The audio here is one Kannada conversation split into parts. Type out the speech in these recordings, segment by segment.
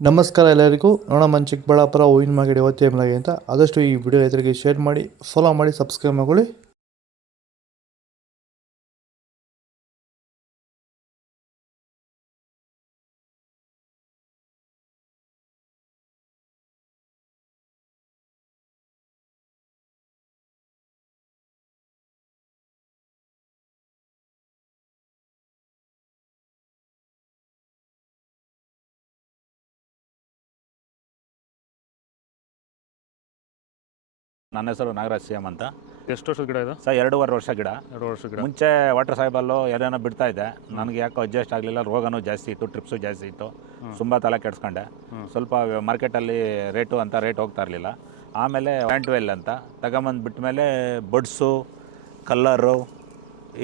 ನಮಸ್ಕಾರ ಎಲ್ಲರಿಗೂ. ನೋಡೋಣ ಚಿಕ್ಕಬಳ್ಳಾಪುರ ಹೂವಿನ ಮಾರ್ಕೆಟ್ ಇವತ್ತೇ ಏನಾಗಿದೆ ಅಂತ. ಆದಷ್ಟು ಈ ವಿಡಿಯೋ ರೈತರಿಗೆ ಶೇರ್ ಮಾಡಿ, ಫಾಲೋ ಮಾಡಿ, ಸಬ್ಸ್ಕ್ರೈಬ್ ಮಾಡ್ಕೊಳ್ಳಿ. ನನ್ನ ಹೆಸರು ನಾಗರಾಜ್ ಸಿಎಂ ಅಂತ. ಎಷ್ಟು ವರ್ಷದ ಗಿಡ ಇದು? ಸರ್ 2.5 ವರ್ಷ ಗಿಡ. 2 ವರ್ಷದ ಗಿಡ. ಮುಂಚೆ ವಾಟರ್ ಸಾಯಿಬಲ್ಲು ಏನೇನೋ ಬಿಡ್ತಾ ಇದ್ದೆ. ನನಗೆ ಯಾಕೋ ಅಡ್ಜಸ್ಟ್ ಆಗಲಿಲ್ಲ. ರೋಗನೂ ಜಾಸ್ತಿ ಇತ್ತು, ಟ್ರಿಪ್ಸು ಜಾಸ್ತಿ ಇತ್ತು. ತುಂಬ ತಲೆ ಕೆಡಿಸ್ಕೊಂಡೆ. ಸ್ವಲ್ಪ ಮಾರ್ಕೆಟಲ್ಲಿ ರೇಟ್ ಹೋಗ್ತಾ ಇರಲಿಲ್ಲ. ಆಮೇಲೆ ವ್ಯಾಂಟ್ವೆಲ್ ಅಂತ ತಗೊಂಬಂದು ಬಿಟ್ಟ ಮೇಲೆ ಬಡ್ಸು, ಕಲ್ಲರು,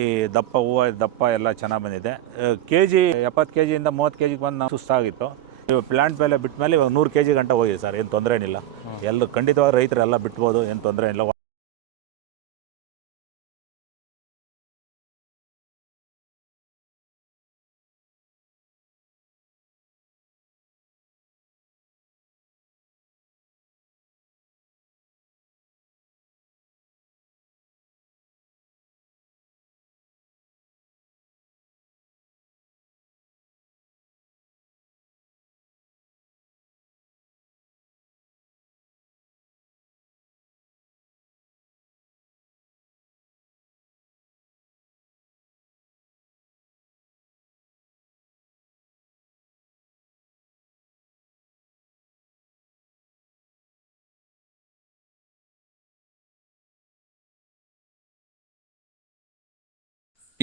ಈ ದಪ್ಪ ಹೂವು ದಪ್ಪ ಎಲ್ಲ ಚೆನ್ನಾಗಿ ಬಂದಿದೆ. ಕೆಜಿ 70 kg 30 kg ಬಂದು ನಾವು ಸುಸ್ತಾಗಿತ್ತು. ಇವಾಗ ಪ್ಲಾಂಟ್ ಮೇಲೆ ಬಿಟ್ಟ ಮೇಲೆ ಇವಾಗ 100 kg ಗಂಟ ಹೋಗಿದೆ ಸರ್. ಏನು ತೊಂದರೆ ಏನಿಲ್ಲ. ಎಲ್ಲರೂ ಖಂಡಿತವಾಗಿ ರೈತರೆಲ್ಲ ಬಿಟ್ಬೋದು, ಏನು ತೊಂದರೆ ಇಲ್ಲ.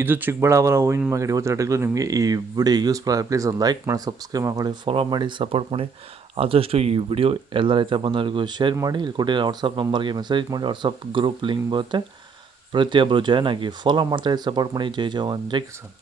ಇದು ಚಿಕ್ಕಬಳ್ಳಾಪುರ ಹೂವಿನ ಮಾರ್ಕೆಟ್ ಇವತ್ತು ರೇಟ್ಗಳು. ನಿಮಗೆ ಈ ವಿಡಿಯೋ ಯೂಸ್ಫುಲ್ ಆಗಿ ಪ್ಲೀಸ್ ಒಂದು ಲೈಕ್ ಮಾಡಿ, ಸಬ್ಸ್ಕ್ರೈಬ್ ಮಾಡ್ಕೊಳ್ಳಿ, ಫಾಲೋ ಮಾಡಿ, ಸಪೋರ್ಟ್ ಮಾಡಿ. ಆದಷ್ಟು ಈ ವಿಡಿಯೋ ಎಲ್ಲ ರೈತ ಬಂದವರಿಗೂ ಶೇರ್ ಮಾಡಿ. ಇಲ್ಲಿ ಕೊಟ್ಟಿರೋ ವಾಟ್ಸಪ್ ನಂಬರ್ಗೆ ಮೆಸೇಜ್ ಮಾಡಿ. ವಾಟ್ಸಪ್ ಗ್ರೂಪ್ ಲಿಂಕ್ ಬರುತ್ತೆ, ಪ್ರತಿಯೊಬ್ಬರು ಜಾಯ್ನ್ ಆಗಿ ಫಾಲೋ ಮಾಡ್ತಾಯಿದ್ದು ಸಪೋರ್ಟ್ ಮಾಡಿ. ಜೈ ಜವಾನ್, ಜೈ ಕಿಸಾನ್.